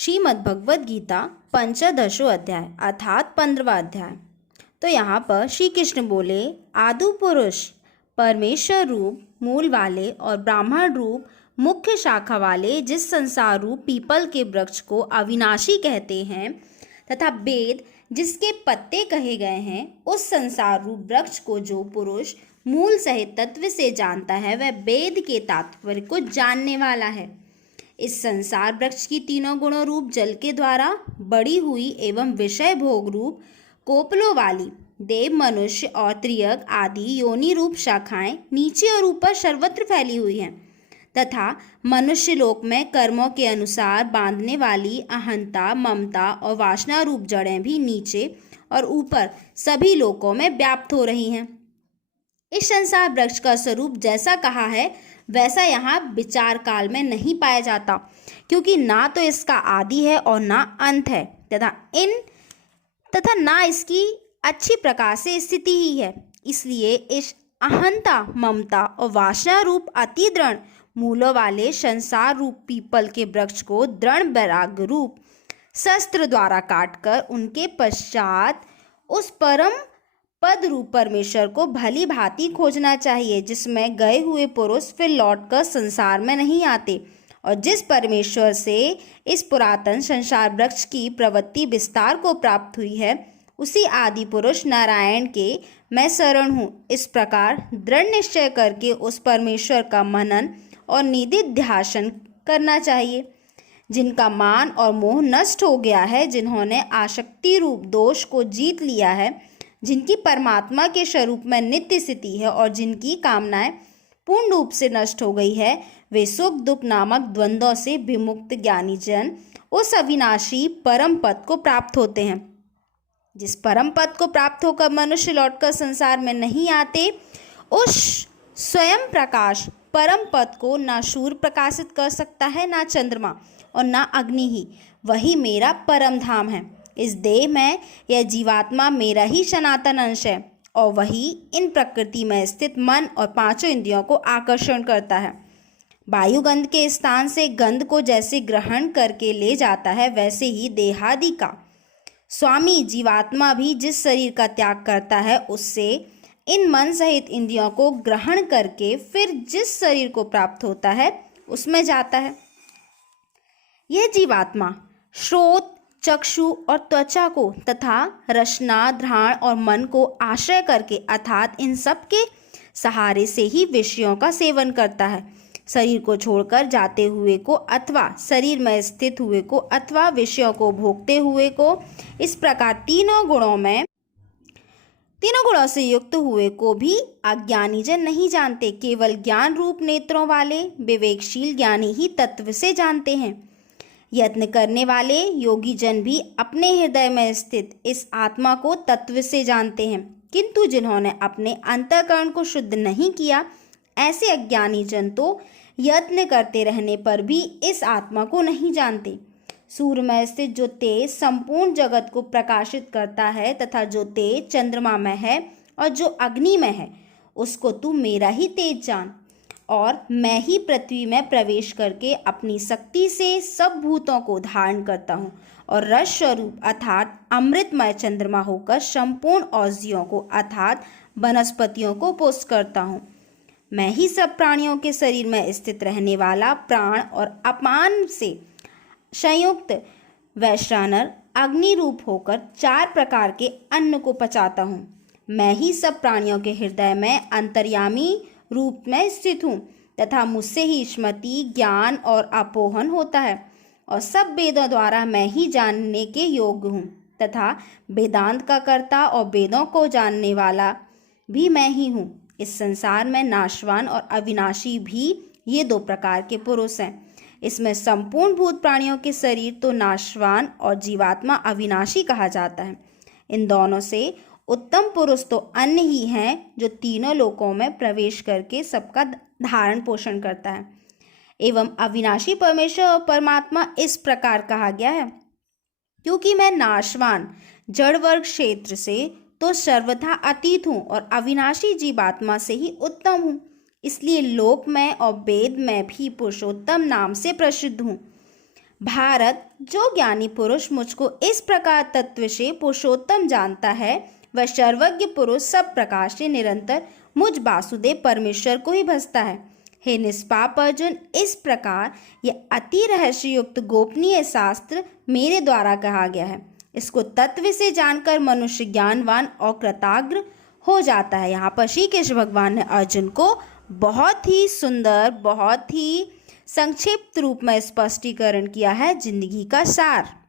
श्रीमद् भगवद गीता पंचदशो अध्याय अर्थात 15वां अध्याय। तो यहाँ पर श्री कृष्ण बोले, आदि पुरुष परमेश्वर रूप मूल वाले और ब्राह्मण रूप मुख्य शाखा वाले जिस संसार रूप पीपल के वृक्ष को अविनाशी कहते हैं तथा वेद जिसके पत्ते कहे गए हैं, उस संसार रूप वृक्ष को जो पुरुष मूल सहित तत्व से जानता है वह वेद के तात्पर्य को जानने वाला है। इस संसार वृक्ष की तीनों गुणों रूप जल के द्वारा बड़ी हुई एवं विषय भोग रूप कोपलों वाली देव मनुष्य और त्रियक आदि योनि रूप शाखाएं नीचे और ऊपर सर्वत्र फैली हुई हैं तथा मनुष्य लोक में कर्मों के अनुसार बांधने वाली अहंता ममता और वासना रूप जड़ें भी नीचे और ऊपर सभी लोकों में व्याप्त हो रही हैं। इस संसार वृक्ष का स्वरूप जैसा कहा है वैसा यहाँ विचार काल में नहीं पाया जाता, क्योंकि ना तो इसका आदि है और ना अंत है तथा ना इसकी अच्छी प्रकार से स्थिति ही है। इसलिए इस अहंता ममता और वासना रूप अति दृढ़ मूलों वाले संसार रूप पीपल के वृक्ष को दृढ़ वैराग्य रूप शस्त्र द्वारा काटकर उनके पश्चात उस परम पद रूप परमेश्वर को भली भांति खोजना चाहिए, जिसमें गए हुए पुरुष फिर लौटकर संसार में नहीं आते और जिस परमेश्वर से इस पुरातन संसार वृक्ष की प्रवृत्ति विस्तार को प्राप्त हुई है, उसी आदि पुरुष नारायण के मैं शरण हूँ। इस प्रकार दृढ़ निश्चय करके उस परमेश्वर का मनन और निधिध्यासन करना चाहिए। जिनका मान और मोह नष्ट हो गया है, जिन्होंने आसक्ति रूप दोष को जीत लिया है, जिनकी परमात्मा के स्वरूप में नित्य स्थिति है और जिनकी कामनाएं पूर्ण रूप से नष्ट हो गई है, वे सुख दुख नामक द्वंद्वों से विमुक्त ज्ञानी जन उस अविनाशी परम पद को प्राप्त होते हैं। जिस परम पद को प्राप्त होकर मनुष्य लौटकर संसार में नहीं आते, उस स्वयं प्रकाश परम पद को ना सूर्य प्रकाशित कर सकता है, ना चंद्रमा और ना अग्नि ही। वही मेरा परम धाम है। इस देह में यह जीवात्मा मेरा ही सनातन अंश है और वही इन प्रकृति में स्थित मन और पांचों इंद्रियों को आकर्षण करता है। वायु गंध के स्थान से गंध को जैसे ग्रहण करके ले जाता है, वैसे ही देहादि का स्वामी जीवात्मा भी जिस शरीर का त्याग करता है, उससे इन मन सहित इंद्रियों को ग्रहण करके फिर जिस शरीर को प्राप्त होता है उसमें जाता है। यह जीवात्मा श्रोत चक्षु और त्वचा को तथा रसना घ्राण और मन को आश्रय करके अर्थात इन सब के सहारे से ही विषयों का सेवन करता है। शरीर को छोड़कर जाते हुए को अथवा शरीर में स्थित हुए को अथवा विषयों को भोगते हुए को, इस प्रकार तीनों गुणों से युक्त हुए को भी अज्ञानी जन नहीं जानते। केवल ज्ञान रूप नेत्रों वाले विवेकशील ज्ञानी ही तत्व से जानते हैं। यत्न करने वाले योगी जन भी अपने हृदय में स्थित इस आत्मा को तत्व से जानते हैं, किंतु जिन्होंने अपने अंतःकरण को शुद्ध नहीं किया, ऐसे अज्ञानी जन तो यत्न करते रहने पर भी इस आत्मा को नहीं जानते। सूर्य में स्थित जो तेज संपूर्ण जगत को प्रकाशित करता है तथा जो तेज चंद्रमा में है और जो अग्नि में है, उसको तू मेरा ही तेज जान। और मैं ही पृथ्वी में प्रवेश करके अपनी शक्ति से सब भूतों को धारण करता हूँ और रस स्वरूप अर्थात अमृतमय चंद्रमा होकर संपूर्ण औषधियों को अर्थात वनस्पतियों को पोषित करता हूँ। मैं ही सब प्राणियों के शरीर में स्थित रहने वाला प्राण और अपान से संयुक्त वैश्वानर अग्नि रूप होकर 4 प्रकार के अन्न को पचाता हूँ। मैं ही सब प्राणियों के हृदय में अंतर्यामी रूप में स्थित हूँ तथा मुझसे ही स्मृति ज्ञान और अपोहन होता है और सब वेदों द्वारा मैं ही जानने के योग्य हूँ तथा वेदांत का कर्ता और वेदों को जानने वाला भी मैं ही हूँ। इस संसार में नाशवान और अविनाशी भी ये 2 प्रकार के पुरुष हैं। इसमें संपूर्ण भूत प्राणियों के शरीर तो नाशवान और जीवात्मा अविनाशी कहा जाता है। इन दोनों से उत्तम पुरुष तो अन्य ही हैं जो तीनों लोकों में प्रवेश करके सबका धारण पोषण करता है। एवं अविनाशी परमेश्वर और परमात्मा इस प्रकार कहा गया है, क्योंकि मैं नाशवान जड़ वर्ग क्षेत्र से तो सर्वथा अतीत हूँ और अविनाशी जीवात्मा से ही उत्तम हूँ। इसलिए लोक में और वेद में भी पुरुषोत्तम नाम से प्रसिद्ध हूँ। भारत, जो ज्ञानी पुरुष मुझको इस प्रकार तत्व से पुरुषोत्तम जानता है, वह सर्वज्ञ पुरुष सब प्रकार से निरंतर मुझ वासुदेव परमेश्वर को ही भजता है। हे निष्पाप अर्जुन, इस प्रकार यह अति रहस्ययुक्त गोपनीय शास्त्र मेरे द्वारा कहा गया है। इसको तत्व से जानकर मनुष्य ज्ञानवान और कृताग्र हो जाता है। यहाँ पर श्री कृष्ण भगवान ने अर्जुन को बहुत ही सुंदर, बहुत ही संक्षिप्त रूप में स्पष्टीकरण किया है जिंदगी का सार।